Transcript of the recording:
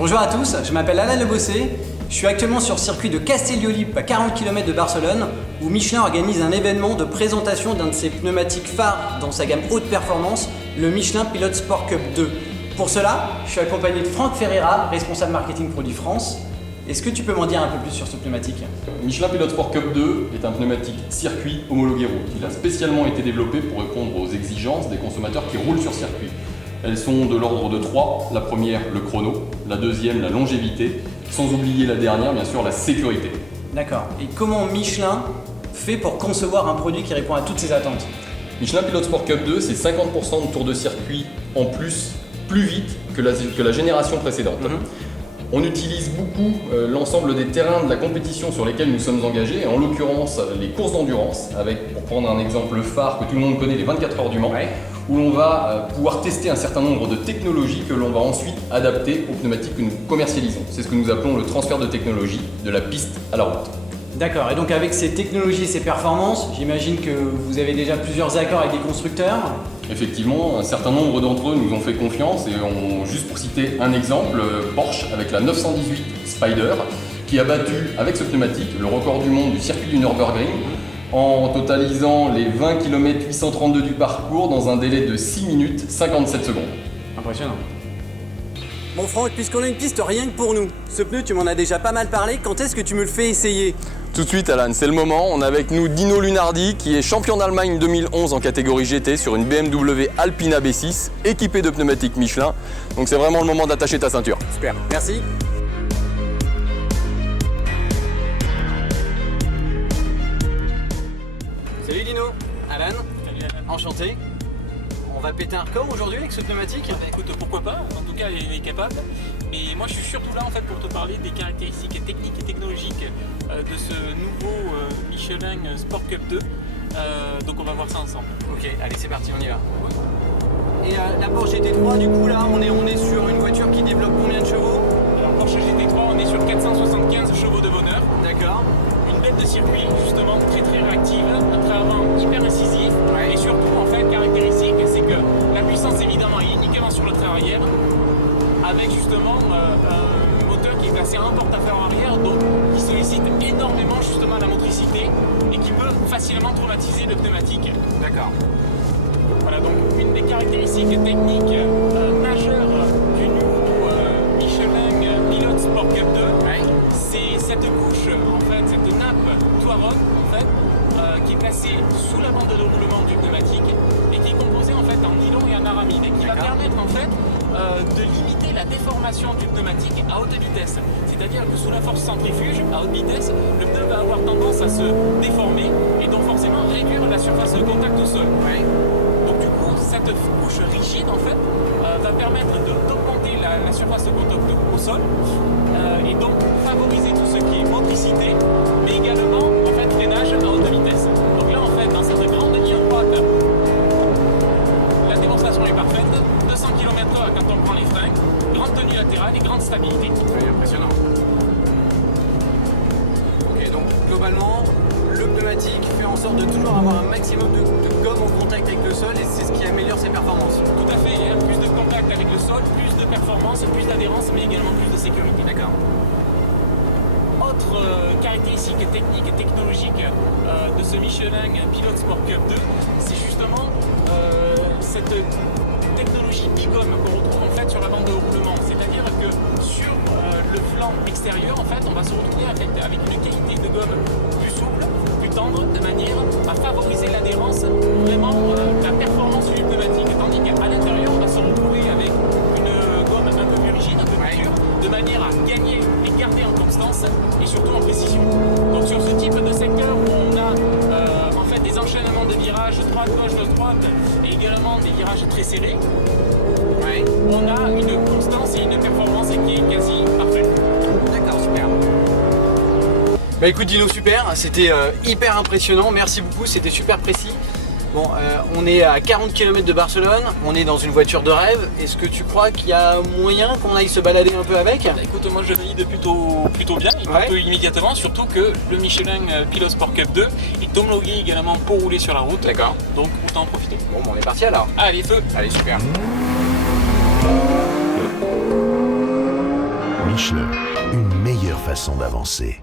Bonjour à tous, je m'appelle Alain Lebossé. Je suis actuellement sur le circuit de Castellolip à 40 km de Barcelone où Michelin organise un événement de présentation d'un de ses pneumatiques phares dans sa gamme haute performance, le Michelin Pilot Sport Cup 2. Pour cela, je suis accompagné de Franck Ferreira, responsable marketing produit France. Est-ce que tu peux m'en dire un peu plus sur ce pneumatique? Michelin Pilot Sport Cup 2 est un pneumatique circuit homologué route. Il a spécialement été développé pour répondre aux exigences des consommateurs qui roulent sur circuit. Elles sont de l'ordre de 3. La première, le chrono. La deuxième, la longévité. Sans oublier la dernière, bien sûr, la sécurité. D'accord. Et comment Michelin fait pour concevoir un produit qui répond à toutes ces attentes? Michelin Pilot Sport Cup 2, c'est 50% de tours de circuit en plus vite que la génération précédente. On utilise beaucoup l'ensemble des terrains de la compétition sur lesquels nous sommes engagés, et en l'occurrence les courses d'endurance, avec, pour prendre un exemple phare que tout le monde connaît, les 24 heures du Mans, où l'on va pouvoir tester un certain nombre de technologies que l'on va ensuite adapter aux pneumatiques que nous commercialisons. C'est ce que nous appelons le transfert de technologie de la piste à la route. D'accord, et donc avec ces technologies et ces performances, j'imagine que vous avez déjà plusieurs accords avec des constructeurs. Effectivement, un certain nombre d'entre eux nous ont fait confiance et juste pour citer un exemple, Porsche avec la 918 Spider qui a battu avec ce pneumatique le record du monde du circuit du Nürburgring en totalisant les 20 km 832 du parcours dans un délai de 6 minutes 57 secondes. Impressionnant. Bon Franck, puisqu'on a une piste rien que pour nous, ce pneu tu m'en as déjà pas mal parlé, quand est-ce que tu me le fais essayer? Tout de suite Alan, c'est le moment. On a avec nous Dino Lunardi qui est champion d'Allemagne 2011 en catégorie GT sur une BMW Alpina B6 équipée de pneumatiques Michelin. Donc c'est vraiment le moment d'attacher ta ceinture. Super, merci. Salut Dino, Alan. Salut Alan. Enchanté. On va péter un record aujourd'hui avec ce pneumatique? Bah écoute, pourquoi pas, en tout cas il est capable. Et moi je suis surtout là en fait pour te parler des caractéristiques techniques et technologiques de ce nouveau Michelin Sport Cup 2. Donc on va voir ça ensemble. Ok, allez c'est parti, on y va. Et la Porsche GT3 du coup là, on est sur une voiture qui développe combien de chevaux? Alors Porsche GT3 on est sur 475 chevaux de bonheur. D'accord. Une bête de circuit justement très réactive, un train avant hyper incisif et surtout en fait caractéristique c'est que la puissance évidemment est uniquement sur le train arrière avec justement un moteur qui est placé à un porte-à-feu arrière donc qui sollicite énormément justement la motricité et qui peut facilement traumatiser le pneumatique. D'accord. Voilà donc une des caractéristiques techniques majeures du nouveau Michelin Pilot Sport Cup 2, c'est cette couche en fait, cette nappe Touaron en fait, qui est placée sous la bande de roulement du pneumatique et qui est composée en fait en nylon et en aramide et qui va permettre en fait de limiter la déformation du pneumatique à haute vitesse. C'est-à-dire que sous la force centrifuge, à haute vitesse, le pneu va avoir tendance à se déformer et donc forcément réduire la surface de contact au sol. Donc du coup, cette couche rigide en fait va permettre d'augmenter la surface de contact au sol et donc favoriser tout ce qui est motricité, mais également en fait freinage à haute vitesse. Donc là en fait dans cette grande ligne droite, la démonstration est parfaite, 200 km/h quand on prend les freins, grande tenue latérale et grande stabilité. Oui, impressionnant. Ok, donc globalement, le pneumatique fait en sorte de toujours avoir un maximum de gomme en contact avec le sol et c'est ce qui améliore ses performances. Tout à fait, il y a plus de contact avec le sol, plus de performance, plus d'adhérence, mais également plus de sécurité. D'accord. Autre caractéristique technique et technologique de ce Michelin Pilot Sport Cup 2, c'est justement cette technologie bigomme qu'on retrouve en fait sur la bande de roulement. C'est-à-dire que sur le flanc extérieur, en fait, on va se retrouver avec une qualité de gomme plus souple, plus tendre, de manière à favoriser l'adhérence, vraiment la performance du pneumatique. Tandis qu'à l'intérieur, on va se retrouver avec une gomme un peu plus rigide, un peu plus dure, de manière à gagner et garder en constance et surtout en précision. Donc sur ce type de secteur où on a en fait des enchaînements de virages droite-gauche, gauche-droite et également des virages très serrés, on a une constance et une performance qui est quasi parfaite. D'accord, super. Bah écoute Dino, super, c'était hyper impressionnant, merci beaucoup, c'était super précis. Bon, on est à 40 km de Barcelone, on est dans une voiture de rêve. Est-ce que tu crois qu'il y a moyen qu'on aille se balader un peu avec? Bah, écoute, moi je valide plutôt bien, et plutôt immédiatement, surtout que le Michelin Pilot Sport Cup 2 est homologué également pour rouler sur la route. D'accord. Donc autant en profiter. Bon, on est parti alors. Allez, feu! Allez, super. Michelin, une meilleure façon d'avancer.